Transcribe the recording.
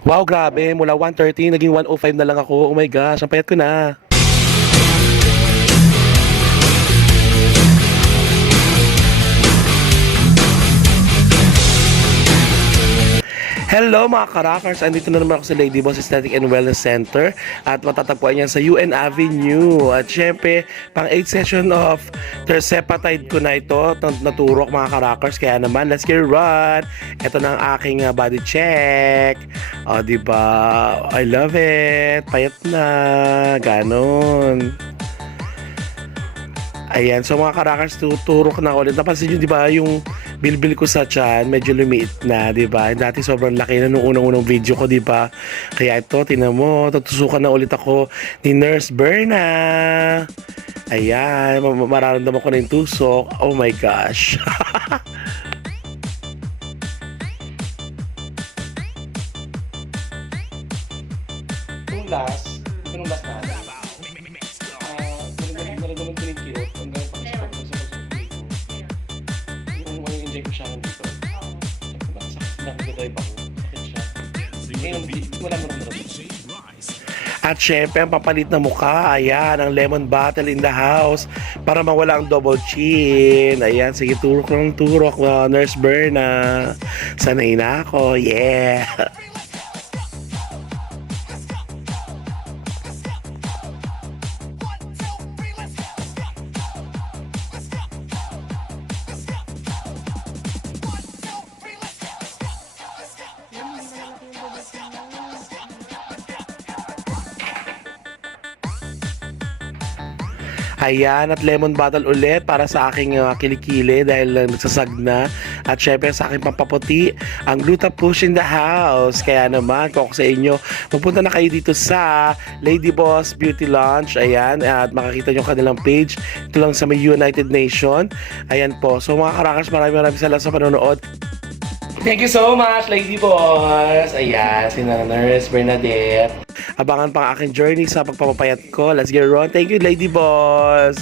Wow, grabe. Mula 130, naging 105 na lang ako. Oh my gosh, ang payat ko na. Hello mga karakers! Andito na naman ako sa Lady Boss Aesthetic and Wellness Center at matatagpuan yan sa UN Avenue. At syempre, pang 8 session of tersepatide ko na ito, naturok mga karakers. Kaya naman, let's get right! Ito na ang aking body check. O, diba? I love it! Payat na! Ganon! Ayan, so mga karakers, tuturok na ulit. Napansin nyo, di ba, yung bilbil ko sa tiyan, medyo lumiit na, di ba? Dati sobrang laki na nung unang-unang video ko, di ba? Kaya ito, tinan mo, tutusukan na ulit ako ni Nurse Berna. Ayan, mararamdaman ko na yung tusok. Oh my gosh. Yung last na. Nalagdaman ko ng kirot hanggang pag-stop ko sa pagsusulit ko. Yung may inject ko siya dito. Nakagdrive ako. Sakit siya. Ngayon, wala mo naman natin. At syempre, ang papalit na mukha. Ayan, ang lemon bottle in the house. Para mawala ang double chin. Ayan, sige, turok ng turok. Nurse Berna. Sanay na ako. Yeah. Ayan, at lemon bottle ulit para sa aking kilikili dahil nagsasag na. At syempre sa aking pampaputi, ang Gluta Push in the house. Kaya naman, kung ako sa inyo, magpunta na kayo dito sa Lady Boss Beauty Lounge. Ayan, at makakita nyo kanilang page. Ito lang sa may United Nation. Ayan po. So mga karakers, maraming salamat sa panonood. Thank you so much, Lady Boss! Ayan, si Nurse Bernadette. Abangan pang aking journey sa pagpapapayat ko. Let's get on. Thank you, Lady Boss!